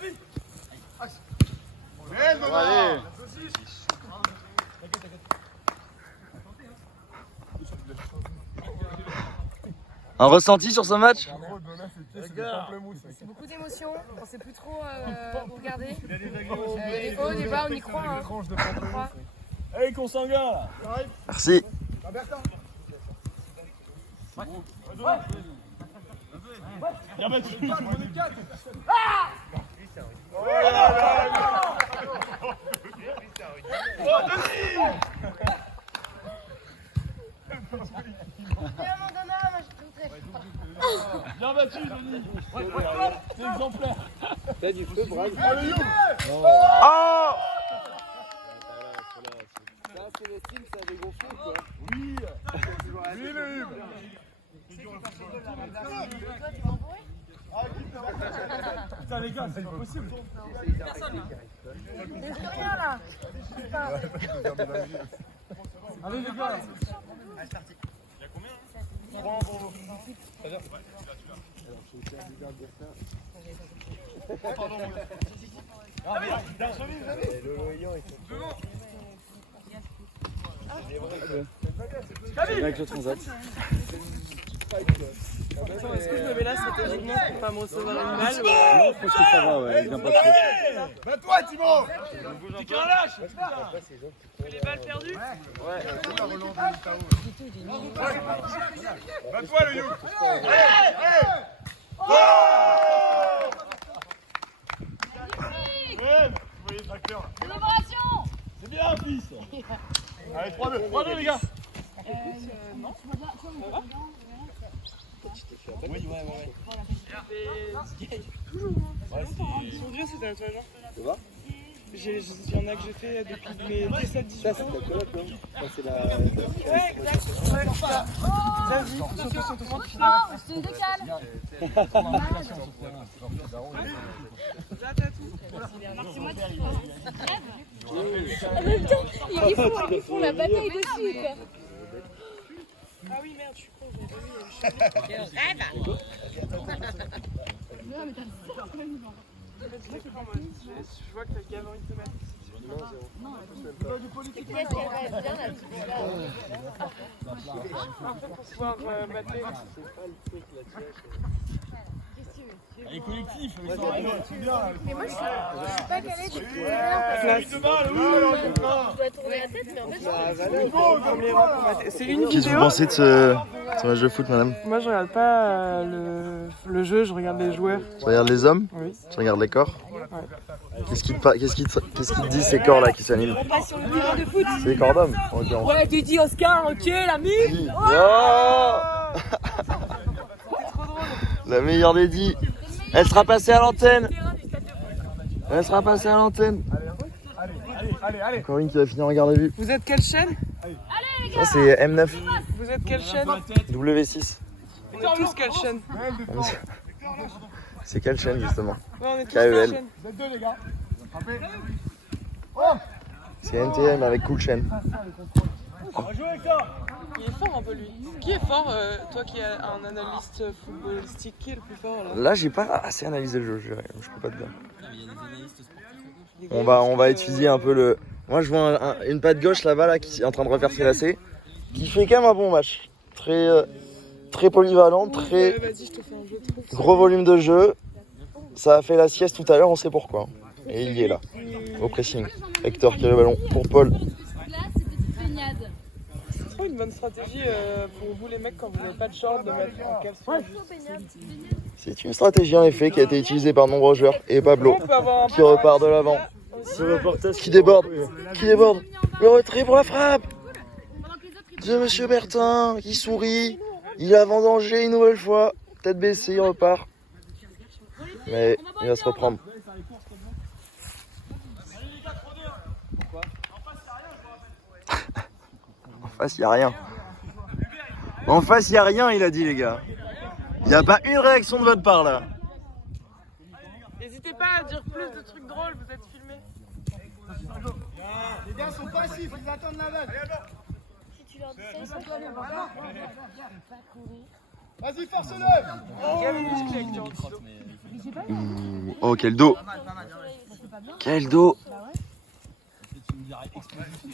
Allez. Un ressenti sur ce match? C'est beaucoup d'émotions, on sait plus trop où regarder. Il y a des hauts, des bas, on y croit. Hein. Allez, Consanguin là. Merci. Bien battu. Bien battu, Denis. C'est exemplaire. T'as du feu, bravo. Oh! Ça, c'est le style, ça a dégonflé quoi. Oui. Oui, le Hub. Putain, les gars, c'est pas possible. Personne là. Mais je rien là. Allez, les gars. Il y a combien? 3 pour vous. Avec le transat. Est-ce que je me mets là stratégiquement pour pas me recevoir une balle Non, je pense que ça va, ouais. Il vient pas trop. Bats-toi, Thibaut. T'es un lâche. les balles perdues? Bats-toi, le You. Vous voyez le tracteur là. C'est bien, fils. Allez, 3-2. 3-2, les gars. Non. Oui, ouais. Son Dieu, c'était un toi, genre. Ça va? Il y en a que j'ai fait depuis mes 17-18 Ça, ans. c'est ta coloc, non? Ça, c'est la. Ouais, exact. Vas-y, saute, Je te décale. là, t'as tout. En même temps, ils font la bataille dessus quoi. Ah oui, merde, je suis con, j'avais pas vu. Je vois que t'as le gamin de tomate. Qu'est-ce qu'elle va bien là? Pour pouvoir mater. Allez, collectif. C'est bien. Mais moi je suis pas calée depuis De balle, je dois tourner la tête, mais en fait, C'est une Qu'est-ce que vous vidéo. pensez de ce match de foot, madame? Moi, je regarde pas le jeu, je regarde les joueurs. Tu regardes les hommes? Oui. Tu regardes les corps? Qu'est-ce qui te dit ces corps là qui s'animent? on passe sur le terrain de foot. C'est les corps d'hommes. Ok. Ouais, t'es dit Oscar, ok, l'ami. Oh la meilleure des 10. Elle sera passée à l'antenne. Elle sera passée à l'antenne. Allez. Encore une qui va finir en garde à vue. Vous êtes quelle chaîne? Ça c'est M9. Vous êtes quelle chaîne? W6. On est tous quelle chaîne? C'est quelle chaîne justement? Ouais, on est tous KEL. quelle chaîne? Vous êtes deux, les gars. Frappez. C'est NTM avec Cool Chain. On va jouer avec toi. Il est fort un peu lui. Qui est fort, toi qui es un analyste footballistique, qui est le plus fort là? Là j'ai pas assez analysé le jeu, je peux pas te dire. On va étudier un peu le. Moi je vois une patte gauche là-bas là, qui est en train de refaire ses lacets, qui fait quand même un bon match. Très polyvalent, très Vas-y, je te fais un jeu trop fort. gros volume de jeu. Ça a fait la sieste tout à l'heure, on sait pourquoi. Et il y est là, au pressing. Hector qui a le ballon pour Paul. C'est trop une bonne stratégie pour vous les mecs quand vous n'avez pas de short de mettre en caleçon. C'est une stratégie en effet qui a été utilisée par de nombreux joueurs. Et Pablo On peut avoir un qui repart de l'avant. Qui déborde. Le retrait pour la frappe de Monsieur Bertin qui sourit. Il a vendangé une nouvelle fois. Tête baissée, il repart. Mais il va se reprendre. En face, il n'y a rien. En face, il n'y a rien, il a dit, les gars. Il n'y a pas une réaction de votre part, là. N'hésitez pas à dire plus de trucs drôles, vous êtes filmés. Les gars sont passifs, ils attendent la balle. Si tu leur dis ça, ils sont pas courir. Vas-y, force-le. Oh, quel dos. Quel dos.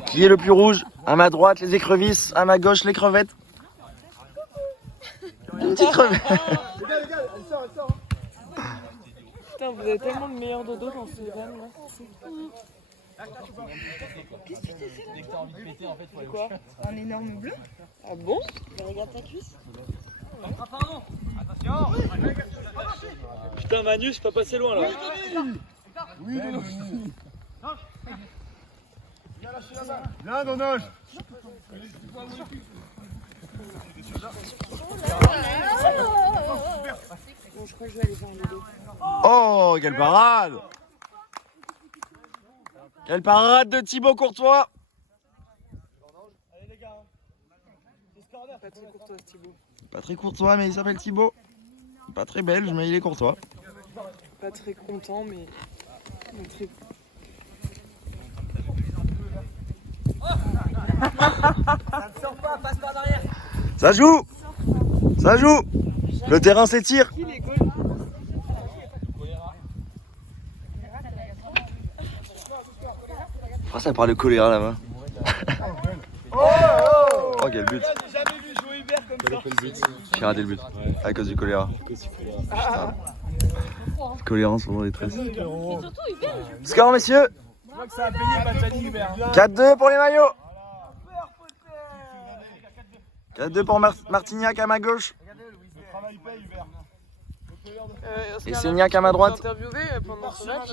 Qui est le plus rouge? À ma droite, les écrevisses. À ma gauche, les crevettes. Une petite crevette. Les gars, elle sort. Putain, vous avez tellement de meilleurs dodo dans ces vannes là. Qu'est-ce que tu t'es fait là? Quoi? Un énorme bleu. Ah bon? Regarde ta cuisse. Putain, Manu, c'est pas passé loin là. Oui, Denis. Viens lâcher la balle. Viens, Donoche. Bon, je crois que je vais aller faire un dodo. Oh, quelle parade. Quelle parade de Thibaut Courtois. Pas très courtois, Thibaut. Pas très courtois, mais il s'appelle Thibaut. Pas très belge, mais il est courtois. Pas très content, mais très... Ça joue. Ça joue. Le terrain s'étire. Qui les goals? Pourquoi ça parle de choléra là-bas? Oh, quel but. J'ai jamais vu jouer Hubert comme ça. J'ai raté le but. À cause du choléra. Putain. Choléra en ce moment détresse. Score, messieurs. Je vois que ça a payé Patani Hubert. 4-2 pour les maillots. 4-2 pour Martignac à ma gauche. Le travail paye, Hubert. Et Seignac à ma droite. Interviewé pendant ce match.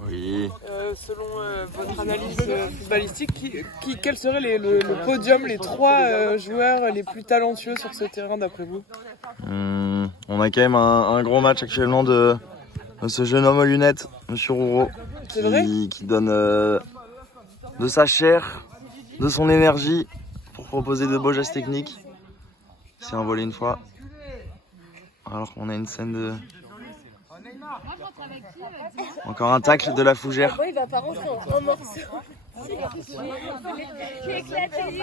Oui. Selon votre analyse footballistique, quel serait le podium, les 3 joueurs les plus talentueux sur ce terrain d'après vous? On a quand même un gros match actuellement de ce jeune homme aux lunettes, Monsieur Roureau, C'est vrai qui donne de sa chair, de son énergie pour proposer de beaux gestes techniques. Il s'est envolé une fois. Alors qu'on a une scène de... Encore un tacle de la fougère. Moi, il va pas rentrer en morceaux. J'ai éclaté.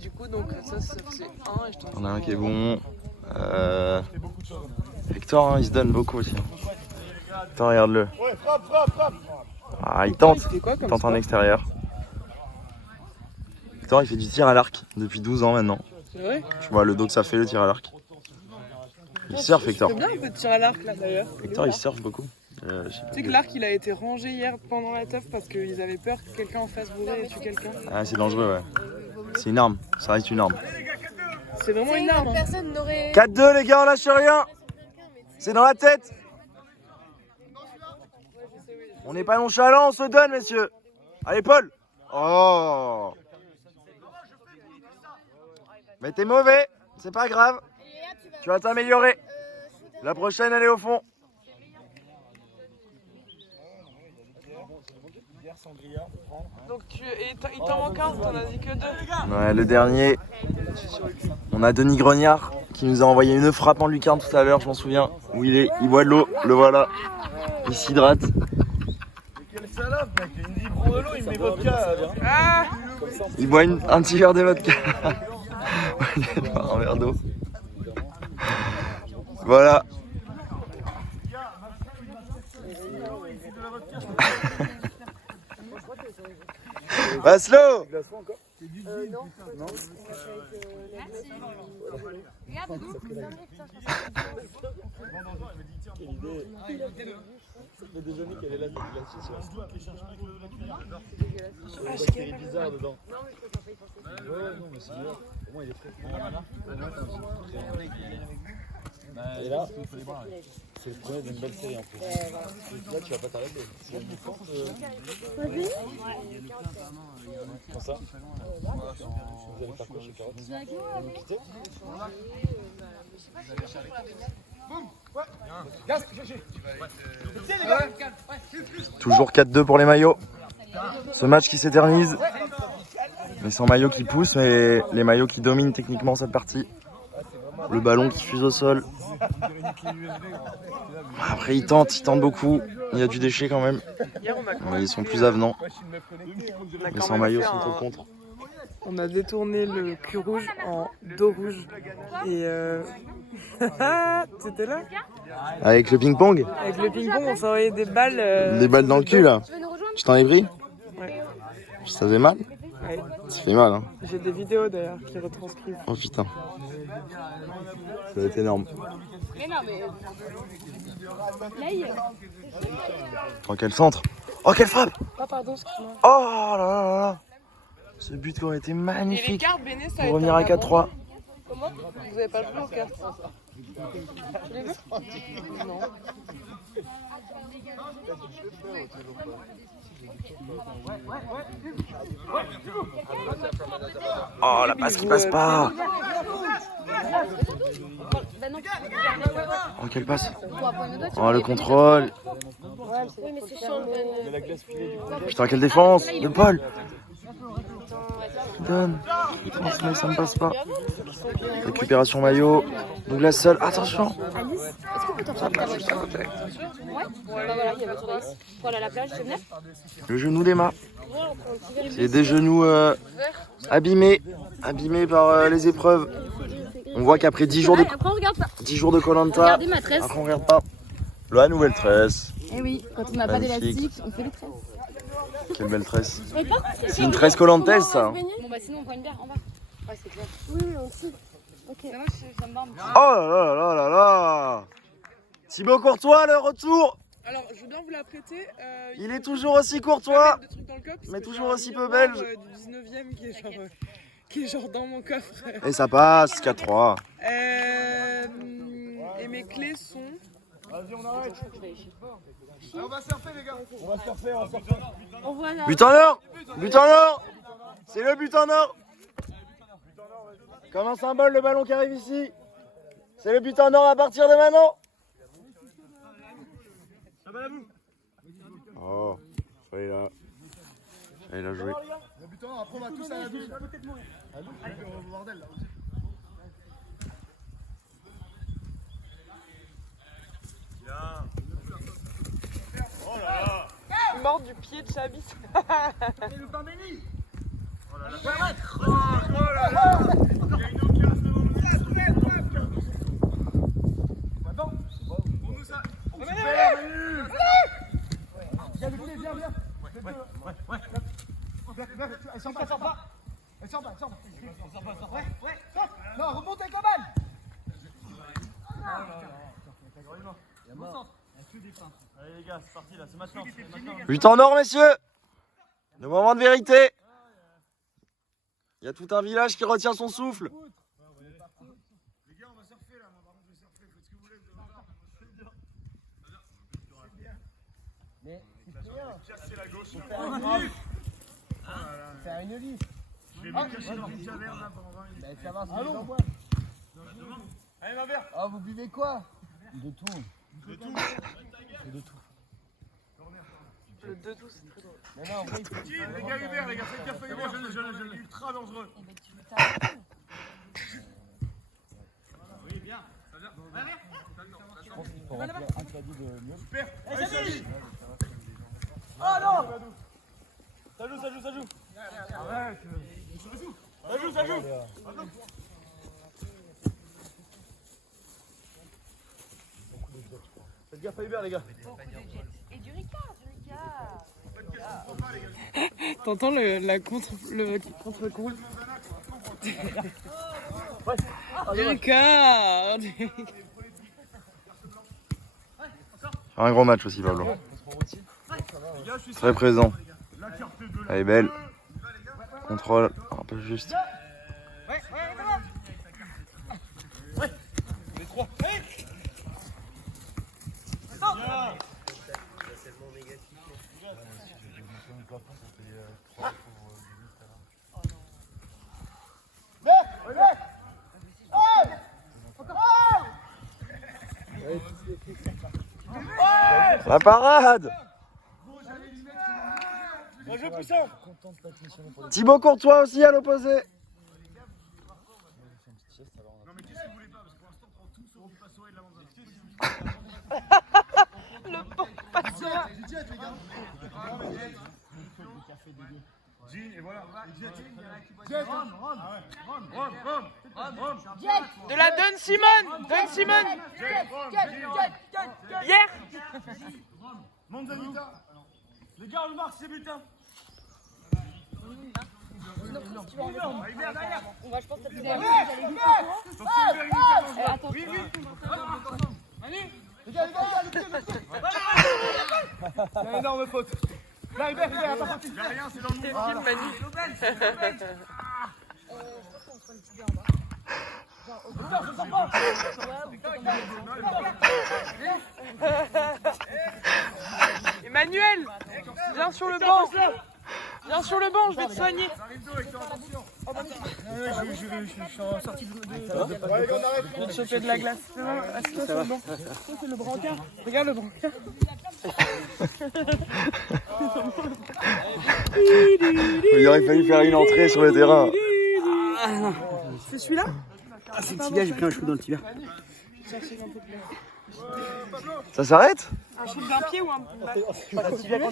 Du coup, donc ça c'est 1 et je t'en On a un qui est bon. Hector, hein, il se donne beaucoup aussi. Attends, regarde-le. Ouais, frappe. Ah, il tente. fait quoi Il comme tente en sport? extérieur. Hector, il fait du tir à l'arc depuis 12 ans maintenant. C'est vrai? Tu vois le dos que ça fait, le tir à l'arc. Il surfe, Hector. C'est bien un peu de tir à l'arc là d'ailleurs. Hector, il surfe beaucoup. Tu sais que l'arc il a été rangé hier pendant la teuf parce qu'ils avaient peur que quelqu'un en fasse bourrer et tue quelqu'un. Ah, c'est dangereux, ouais. C'est une arme, ça reste une arme. C'est vraiment une arme. Hein. Personne n'aurait. 4-2, les gars, on lâche rien. C'est dans la tête. On n'est pas nonchalant, on se donne, messieurs. Allez, Paul. Oh. Mais t'es mauvais, c'est pas grave. Tu vas t'améliorer. La prochaine, elle est au fond. Donc il t'en manque un, t'en as dit que 2. Ouais, le dernier. On a Denis Grognard qui nous a envoyé une frappe en lucarne tout à l'heure, je m'en souviens. Où il est, il boit de l'eau, le voilà. Il s'hydrate. Quelle salope, mec. Il me dit prends de l'eau, il me met vodka. Ah! Il boit un petit verre de vodka. Un verre d'eau. Voilà. Vaslo. Bizarre dedans. Non, mais c'est bien. Au moins, il est frais. Et là, c'est le premier d'une belle série en plus. Là, tu vas pas t'arrêter. C'est une défense. Comment ça? Vous allez faire quoi chez Carotte? Vous quittez? Toujours 4-2 pour les maillots. Ce match qui s'éternise. Mais sans maillot qui pousse, mais les maillots qui dominent techniquement cette partie. Le ballon qui fuse au sol. Après, ils tentent beaucoup. Il y a du déchet quand même. Mais ils sont plus avenants. Les sans maillot sont trop contre. On a détourné le cul rouge en dos rouge. Et t'étais là? Avec le ping-pong? Avec le ping-pong, on s'envoyait des balles. Des balles dans le cul là. Tu t'en es pris? Ouais. Ça faisait mal? Ouais. Ça fait mal hein. J'ai des vidéos d'ailleurs qui retranscrivent. Oh putain. Ça va être énorme. Mais non, mais. Là, il. Oh quel centre! Oh quelle frappe! Oh, pardon, excuse-moi. Oh là là là là! Ce but qui aurait été Et les magnifique cartes, Béné, ça a pour été revenir à un 4-3. Comment? Vous avez pas joué aux cartes? Tu les veux? Non. Oh la passe qui passe pas! Oh quelle passe! Oh le contrôle! Putain quelle défense! De Paul! Donne! Il transmet, ça ne passe pas. Récupération maillot. Douglas seul. Attention! Est-ce qu'on peut t'en faire ta voiture? Ouais. Bah voilà, il y a la voiture d'Alice. Pour aller à la plage, tu veux venir? Le genou d'Emma. C'est des genoux abîmés par les épreuves. On voit qu'après 10 jours de Après, on regarde pas. 10 jours de Koh-Lanta, Regardez ma tresse. après on regarde pas. La nouvelle tresse. Eh oui, quand on n'a pas Magnifique. d'élastique, on fait les tresses. Quelle belle tresse. Mais pas. C'est une tresse Koh-Lantaise ça. Bon bah sinon on prend une bière en bas. Ouais, c'est clair. Oui, aussi. Ok. Mais moi, ça me barbe. Oh là là là là là. Thibaut Courtois le retour. Alors, je veux bien vous la prêter. Il est toujours aussi courtois. Des trucs dans le coffre, parce Mais que toujours j'ai un aussi peu miroir, belge. Du 19e qui est genre dans mon coffre. Et ça passe 4-3. Et mes clés sont. Vas-y, on arrête. On va surfer, les gars. On va surfer. On voit là. But en or. But en or. C'est le but en or. Comme un symbole, le ballon qui arrive ici. C'est le but en or à partir de maintenant. Oh, ça y est là. Ça y est là, joué. Le but en or, après on va tous à la douche. À la douche, au bordel là. Oh là là. Mort du pied de Chabis. C'est le pain béni. Oh là là. Oh là là. Il y a une occasion devant nous. Maintenant, pour nous ça. Super Manu. Viens, viens, viens. Ouais. Elle sort pas. Elle sort pas. Ouais. Non, remonte avec la balle. Allez les gars, c'est parti là, c'est maintenant. But en or, messieurs. Le moment de vérité. Il y a tout un village qui retient son souffle. Les gars, on va surfer là. Moi, par contre, je vais surfer. Faites ce que vous voulez. Mais casser la gauche. Faire une liste. Je vais me cacher dans une caverne là pendant 20 minutes. Ça va, Allons. Allez, ma verre. Ah, vous buvez quoi? De tout. De tout. Le 2-12, c'est très drôle. Mais non, oui, Les gars, Hubert, les gars, faites gaffe, Hubert, je l'ai ultra dangereux. Oui, bien. pour remplir un caddie de mieux. Super. Allez, Samy. Oh non. Ça joue. Arrête. Ça joue. Faites gaffe à Hubert, les gars. Et du Ricard. T'entends la contre-coup. Ricard. Un gros match aussi, Pablo. Très présent. Elle est belle. Contrôle, un peu juste. La parade! Thibaut Courtois aussi à l'opposé. Non mais qu'est-ce que vous voulez pas parce Le bon patient. Jean, et voilà. De la Don Simone. Don Simone. Hier. Manzanita. Les gars, on le marque, c'est butin. Je pense que Les gars, le pied. Il y a une énorme faute. Là, Hubert, attends, il n'y a rien, c'est dans le Film Manu. Emmanuel, viens sur le banc. Viens sur le banc, je vais te soigner. Je vais te choper de la glace. Assieds-toi sur le banc. C'est le brancard. Regarde le brancard. Il aurait fallu faire une entrée sur le terrain. C'est celui-là? Ah, c'est le tibia, j'ai pris un chou dans le tibia. Ça s'arrête? Un chou d'un pied ou un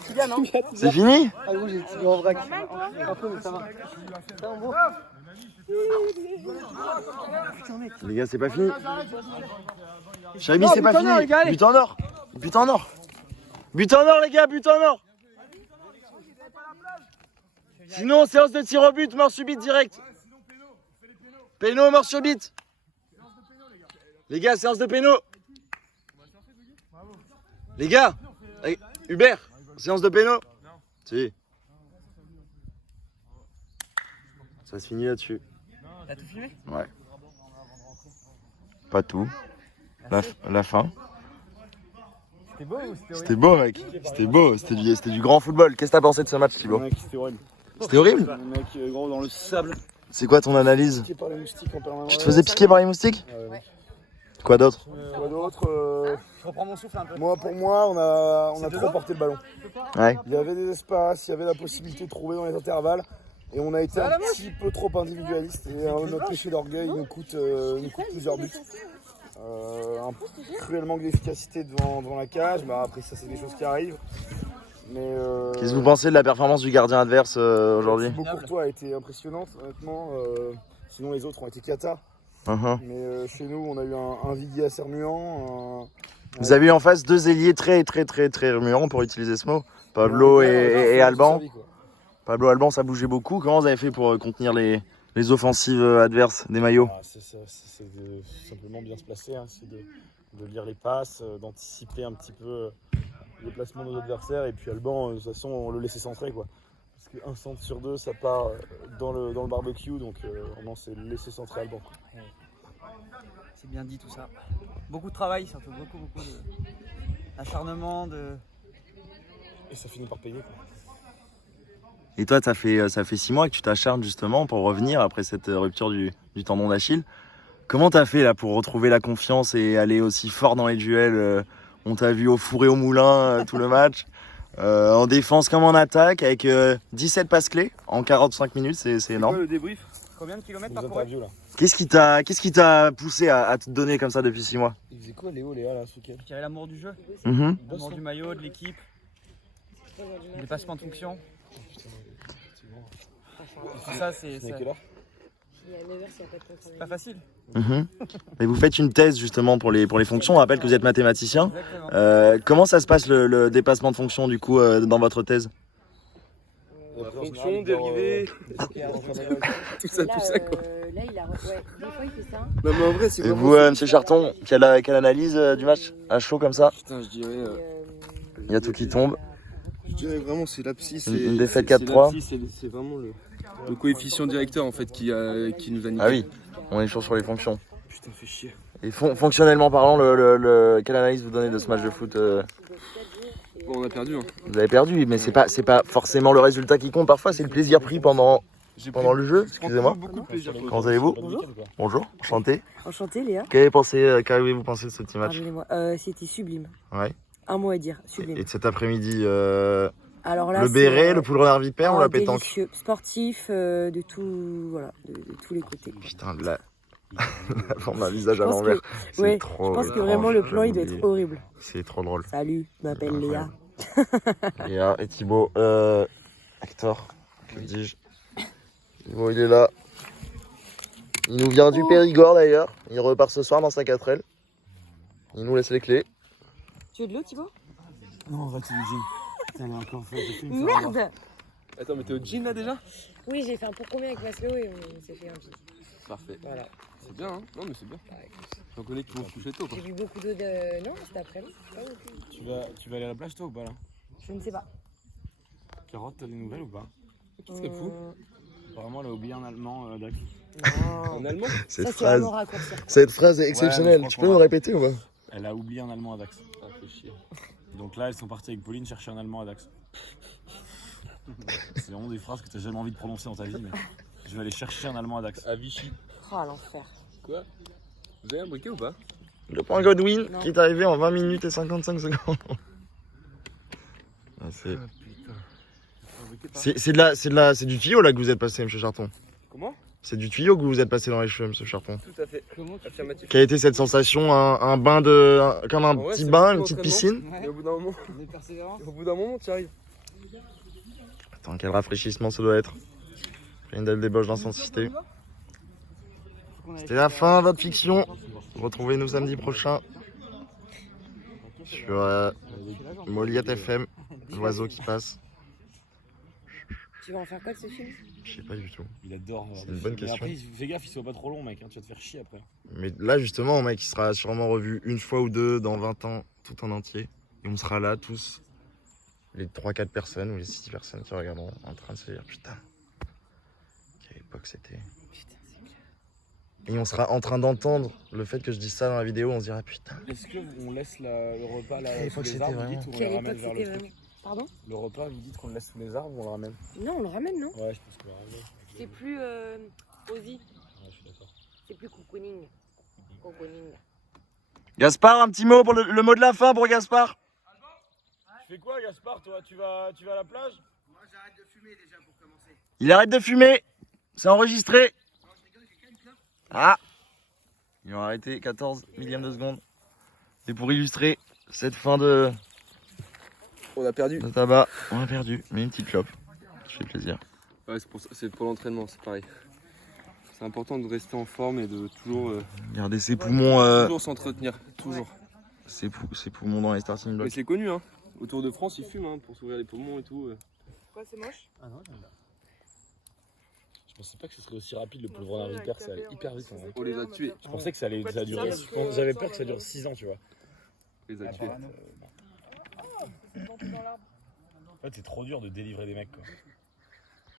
Tibia, non? C'est fini? Ah oui, j'ai le tibia en vrac. Un peu, mais ça va. Ça va, bon. Les gars, c'est pas fini. Jérémy, c'est pas fini. But en or. But en or. But en or, les gars, but en or. Sinon, séance de tir au but, mort subite direct. Péno, mort subite. Les gars, séance de péno. Les gars, Hubert, séance de péno. Si. Ça se finit là-dessus. T'as tout filmé? Ouais. Pas tout. La fin. C'était beau ou c'était C'était beau, mec. C'était beau. C'était du grand football. Qu'est-ce que t'as pensé de ce match, Thibaut? C'était horrible. C'était horrible? Le mec, gros, dans le sable. C'est quoi ton analyse? Piqué par les moustiques en permanence. Tu te faisais piquer par les moustiques? Ouais. Quoi d'autre? Quoi d'autre? Je reprends mon souffle un peu. Pour moi, on a trop porté le ballon. Ouais. Il y avait des espaces, il y avait la possibilité de trouver dans les intervalles. Et on a été un petit peu trop individualiste. Et notre péché d'orgueil nous coûte plusieurs buts. Un cruel manque d'efficacité devant la cage. Bah, après, ça, c'est des choses qui arrivent. Mais Qu'est-ce que vous pensez de la performance du gardien adverse aujourd'hui? Thibaut Courtois a été impressionnante, honnêtement. Sinon, les autres ont été cata. Mais chez nous, on a eu un Viguier assez remuant. Vous avez eu en face deux ailiers très remuants, pour utiliser ce mot. Pablo et Alban. Pablo Alban, ça bougeait beaucoup. Comment vous avez fait pour contenir les offensives adverses des maillots? C'est de simplement bien se placer, hein. C'est de lire les passes, d'anticiper un petit peu les placements de nos adversaires. Et puis Alban, de toute façon, on le laissait centrer, quoi. Parce qu'un centre sur deux, ça part dans le barbecue. Donc on s'est laissé centrer Alban, quoi. C'est bien dit tout ça. Beaucoup de travail, surtout beaucoup d'acharnement. Et ça finit par payer, quoi. Et toi, ça fait 6 mois que tu t'acharnes justement pour revenir après cette rupture du tendon d'Achille. Comment t'as fait là pour retrouver la confiance et aller aussi fort dans les duels? On t'a vu au four et au moulin tout le match. En défense comme en attaque avec 17 passes clés en 45 minutes, c'est énorme. Le débrief, combien de kilomètres parcourus? Qu'est-ce qui t'a poussé à te donner comme ça depuis 6 mois? Il faisait quoi Léa là ce week-end? Je dirais l'amour du jeu, Mhm. l'amour du maillot, de l'équipe, dépassement de fonction. Tout ça, c'est pas facile. Mhm. Et vous faites une thèse justement pour les fonctions. On rappelle que vous êtes mathématicien. Exactement. Comment ça se passe le dépassement de fonction du coup dans votre thèse? Fonction, dérivée, tout ça quoi. Là, il a. Ouais, des fois, il fait ça. Non mais en vrai c'est Et vraiment... vous, monsieur Charton, quelle analyse du match à chaud comme ça? Putain, je dirais... Il y a tout qui tombe. Je dirais vraiment c'est l'abscisse. Une défaite 4-3. C'est vraiment le coefficient directeur en fait qui nous a niqué. Ah oui, on est toujours sur les fonctions. Putain, fait chier. Et fonctionnellement parlant, quelle analyse vous donnez de ce match de foot? Bon, on a perdu. Hein. Vous avez perdu, mais c'est pas forcément le résultat qui compte. Parfois, c'est le plaisir pris pendant le jeu. Excusez-moi. Beaucoup de plaisir. Comment allez-vous? Bonjour, enchanté. Enchanté, Léa. Qu'avez-vous pensé de ce petit match? Pardonnez-moi. C'était sublime. Ouais. Un mot à dire, sublime. Et de cet après-midi, Alors là, le béret, le poule renard vipère ou la pétanque? Délicieux, sportif, de tout, voilà, de tous les côtés. Putain, La forme d'un visage à pense l'envers. que- ouais, trop Je pense que étrange, vraiment le plan j'avais il doit oublié. être horrible. C'est trop drôle. Salut, je m'appelle Léa. Léa et Thibaut. Hector, que dis-je? Thibaut, il est là. Il nous vient du Périgord d'ailleurs. Il repart ce soir dans sa 4L. Il nous laisse les clés. Tu veux de l'eau, Thibaut? Non, on va te le gym. Putain, elle est encore faite. Merde! Attends, mais t'es au gym là déjà? Oui, j'ai fait un pot commun avec Maslow et on s'est fait un petit. Parfait. Voilà. C'est bien, hein? Non, mais c'est bien. J'en connais qui vont se coucher tôt, quoi. J'ai bu beaucoup d'eau de. Non, cet après-midi. Pas beaucoup. Tu vas aller à la plage toi ou pas là? Je ne sais pas. Carotte, t'as des nouvelles ou pas? Qui serait fou? Apparemment, elle a oublié un allemand Dax. En allemand? Cette Ça, c'est phrase, vraiment raccourci. cette phrase est exceptionnelle. Ouais, mais je Tu crois peux qu'on me va- répéter ou pas? Elle a oublié un allemand à Dax. Ça fait chier. Donc là, elles sont parties avec Pauline chercher un allemand à Dax. C'est vraiment des phrases que t'as jamais envie de prononcer dans ta vie, mais je vais aller chercher un allemand à Dax. À Vichy. Oh, l'enfer. Quoi? Vous avez un briquet ou pas? Le point Godwin Non. qui est arrivé en 20 minutes et 55 secondes. Ah, c'est du tuyau là que vous êtes passé, monsieur Charton. Comment? C'est du tuyau que vous êtes passé dans les cheveux, monsieur Charton. Tout à fait. Comment? Affirmatif. Quelle a été cette sensation, un bain de, comme un Ouais, petit c'est bain, beaucoup une petite d'entraînement. piscine? Et au bout d'un moment, Des persévérances. tu arrives. Attends, quel rafraîchissement ça doit être. Plein de débauche d'intensité. C'était la fin de votre fiction. Retrouvez-nous samedi prochain sur Moliette FM, l'oiseau qui passe. Tu vas en faire quoi de ce film? Je sais pas du tout. Il adore. C'est une bonne Mais question. après, fais gaffe, il soit pas trop long, mec. Hein, tu vas te faire chier après. Mais là justement, mec, il sera sûrement revu une fois ou deux dans 20 ans, tout en entier. Et on sera là tous, les 3-4 personnes ou les 6 personnes qui regarderont en train de se dire putain, quelle époque c'était. Et on sera en train d'entendre le fait que je dise ça dans la vidéo, on se dira putain. Est-ce qu'on laisse le repas là Quelle sous époque les c'était, arbres, vraiment. vous dites, ou on le Quelle ramène époque vers c'était le truc? vraiment? Pardon? Le repas, vous dites qu'on le laisse sous les arbres ou on le ramène? Non, on le ramène, non? Ouais, je pense qu'on le ramène. C'est plus Ozzy. Ouais, je suis d'accord. C'est plus cocooning. Cocooning. Gaspard, un petit mot pour le mot de la fin pour Gaspard. Tu fais quoi, Gaspard, toi? Tu vas à la plage? Moi, j'arrête de fumer déjà pour commencer. Il arrête de fumer, c'est enregistré. Ah, ils ont arrêté 14 millièmes de seconde. Et pour illustrer cette fin de On a perdu. tabac, on a perdu, mais une petite clope qui fait plaisir. Ouais, c'est pour l'entraînement, c'est pareil. C'est important de rester en forme et de toujours, Regardez ses poumons, toujours s'entretenir. Toujours. ses poumons dans les starting Mais blocks. c'est connu, hein. Au Tour de France, ils fument hein, pour s'ouvrir les poumons et tout. Quoi, c'est moche? Ah non, j'aime bien. Je pensais pas que ce serait aussi rapide le poulvard d'un vipère, ça allait hyper vite. En vrai. On les a tués. Je pensais que ça allait durer. J'avais peur que ça dure 6 ans, tu vois. On les a tués. En fait, c'est trop dur de délivrer des mecs, quoi.